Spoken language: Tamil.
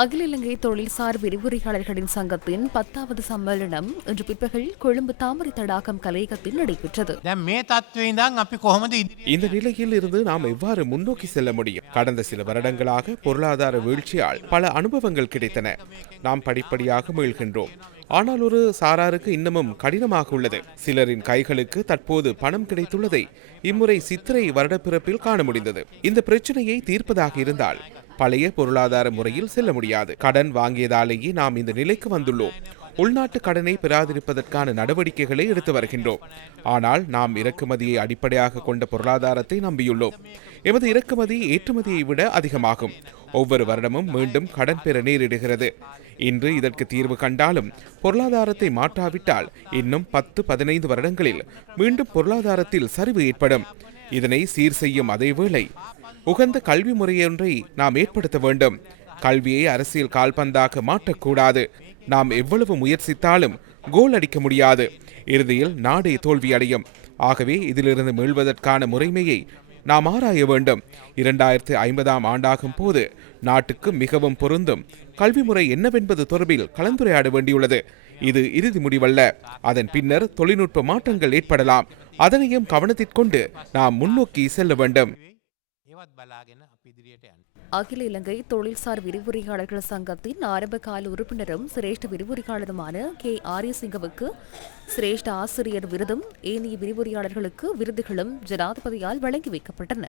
அகில இலங்கை தொழில்சார் விரிவுரையாளர்களின் சங்கத்தின் 10வது சம்மேளனம் இன்று பிற்பகல் கொழும்பு தாமரை தடாகம் கலையகத்தில் நடைபெற்றது. இந்த நிலையில் இருந்து நாம் எவ்வாறு முன்னோக்கி செல்ல முடியும்? கடந்த சில வருடங்களாக பொருளாதார வீழ்ச்சியால் பல அனுபவங்கள் கிடைத்தன. நாம் படிப்படியாக மீள்கின்றோம். ஆனால் ஒரு சாராருக்கு இன்னமும் கடினமாக உள்ளது. சிலரின் கைகளுக்கு தற்போது பணம் கிடைத்துள்ளதை இம்முறை சித்திரை வருடப்பிறப்பில் காண முடிந்தது. இந்த பிரச்சனையை தீர்ப்பதாக இருந்தால் பழைய பொருளாதார முறையில் செல்ல முடியாது. கடன் வாங்கியதாலேயே நாம் இந்த நிலைக்கு வந்துள்ளோம். உள்நாட்டு கடனை பெறாதிருப்பதற்கான நடவடிக்கைகளை எடுத்து வருகின்றோம். ஆனால் நாம் இறக்குமதியை அடிப்படையாக கொண்ட பொருளாதாரத்தை நம்பியுள்ளோம். எமது இறக்குமதி ஏற்றுமதியை விட அதிகமாகும். ஒவ்வொரு வருடமும் மீண்டும் கடன் பெற நேரிடுகிறது. இன்று இதற்கு தீர்வு கண்டாலும் பொருளாதாரத்தை மாற்றாவிட்டால் இன்னும் 10-15 வருடங்களில் மீண்டும் பொருளாதாரத்தில் சரிவு ஏற்படும். இதனை சீர் செய்யும் அதேவேளை உகந்த கல்வி முறையொன்றை நாம் ஏற்படுத்த வேண்டும். கல்வியை அரசியல் கால்பந்தாக்க மாற்றக்கூடாது. நாம் எவ்வளவு முயற்சித்தாலும் கோல் அடிக்க முடியாது. இறுதியில் நாடே தோல்வியடையும். ஆகவே இதிலிருந்து மீள்வதற்கான முறைமையை நாம் ஆராய வேண்டும். 2050ஆம் ஆண்டாகும் போது நாட்டுக்கு மிகவும் பொருந்தும் கல்வி முறை என்னவென்பது தொடர்பில் கலந்துரையாட வேண்டியுள்ளது. இது இறுதி முடிவல்ல. அதன் பின்னர் தொழில்நுட்ப மாற்றங்கள் ஏற்படலாம். அதனையும் கவனத்திற்கொண்டு நாம் முன்னோக்கி செல்ல வேண்டும். அகில இலங்கை தொழில்சார் விரிவுரையாளர்கள் சங்கத்தின் ஆரம்பகால உறுப்பினரும் சிரேஷ்ட விரிவுரையாளருமான கே ஆரியசிங்கவுக்கு சிரேஷ்ட ஆசிரியர் விருதும் ஏனைய விரிவுரையாளர்களுக்கு விருதுகளும் ஜனாதிபதியால் வழங்கி வைக்கப்பட்டன.